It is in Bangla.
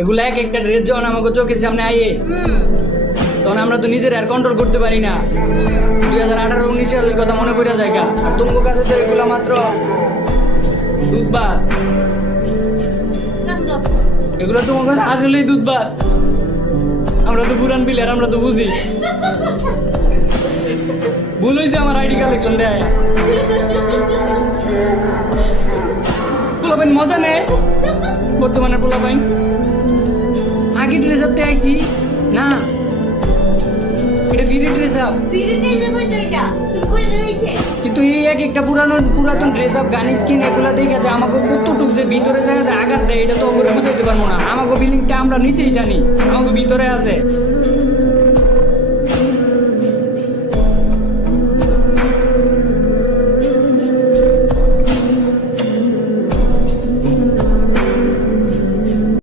এগুলো এক একটা ড্রেস যখন আমাকে চোখের সামনে আইয়ে তখন আমরা তো নিজের আর কন্ট্রোল করতে পারি না। 2018-19 সালের কথা মনে পড়ে যায় গা। আর তোমার কাছে তো এগুলো মাত্র দুধ ভাত, এগুলো তোমার কাছে আসলেই দুধ ভাত। আমরা তো পুরান প্লেয়ার, আমরা তো বুঝি। ভুল হয়েছে আমার আইডি কালেকশন দেয়। পোলাপাইন মজা নেয় বর্তমানে পোলাপাইন। আগে ড্রেস আপ আইছি না, এটা ফ্রি ড্রেস আপ, কিন্তু এই এক একটা পুরাতন ড্রেস আপ গান স্কিন এগুলা দেখে যে আমাকে কতটুক যে ভিতরে জায়গা আঘাত দেয় এটা তো ওগুলো বুঝাইতে পারবো না। আমাকে ফিলিংটা আমরা নিচেই জানি, আমাকে ভিতরে আছে।